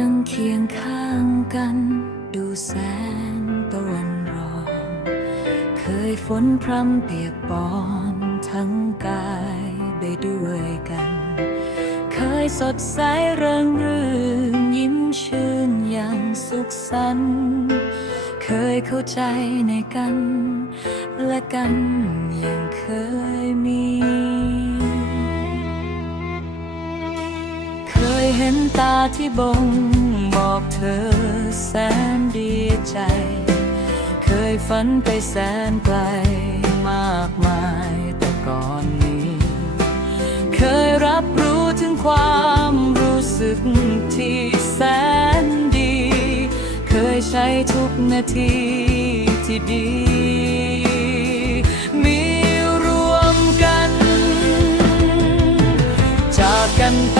ยนั่งเคียงข้างกัน ดูแสงตะวันรองเคยฝนพรำเปียกปอนทั้งกายไปด้วยกัน เคยสดใสเริงรื่นยิ้มชื่นอย่างสุขสันต์เคยเข้าใจในกัน และกันอย่างเคยมีเคยเห็นตาที่บ่ง อกเธอแสนดีใจ เคยฝันไปแสนไกลมากมายแต่ก่อนนี้ เคยรับรู้ถึงความรู้สึกที่แสนดี เคยใช้ทุกนาทีที่ดีมีรวมกันจากกันไปแสน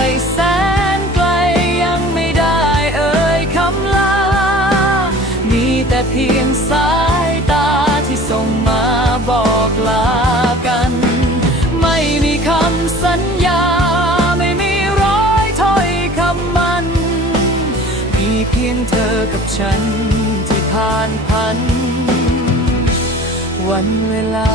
เพียงสายตาที่ส่งมาบอกลากัน ไม่มีคำสัญญา ไม่มีร้อยถ้อยคำมัน มีเพียงเธอกับฉันที่ผ่านพัน วันเวลา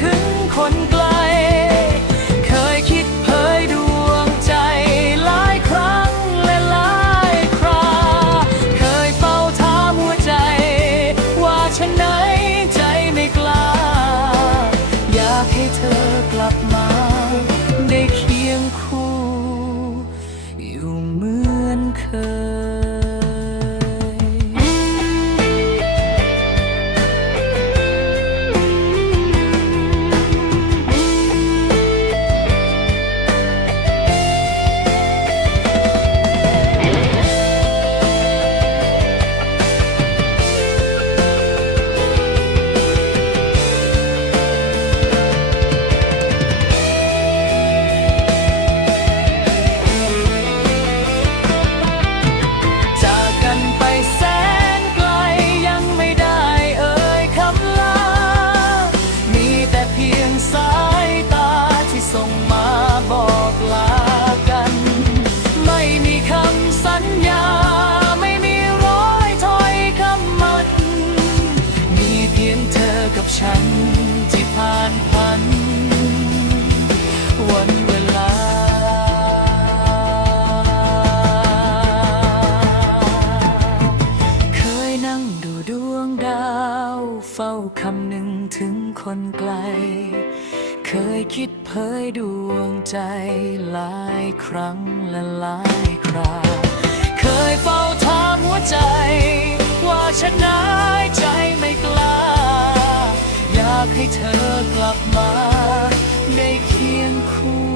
ถึงคนไกล เคยคิดเผยดวงใจหลายครั้งและหลายครา เคยเฝ้าถามหัวใจ ว่าฉันไหนใจไม่กล้า อยากให้เธอ คำหนึ่งถึงคนไกล เคยคิดเผยดวงใจหลายครั้งและหลายครา เคยเฝ้าถามหัวใจ ว่าฉันนายใจไม่กล้า อยากให้เธอกลับมาในเคียงคู่